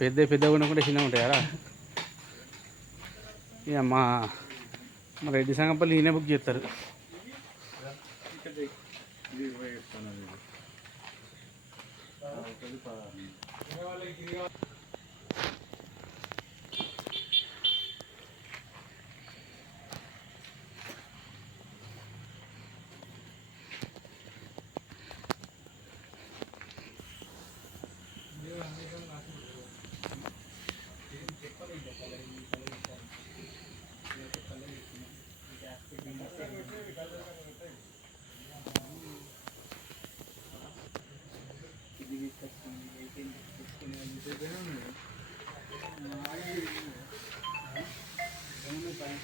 పెద్ద పెద్ద ఉండకుండా చిన్నగా ఉంటాయి? కదా ఇక మా మా రెడ్డి సంగంపల్లి ఈయన బుక్ చేస్తారు. ఇది Yeah. పైన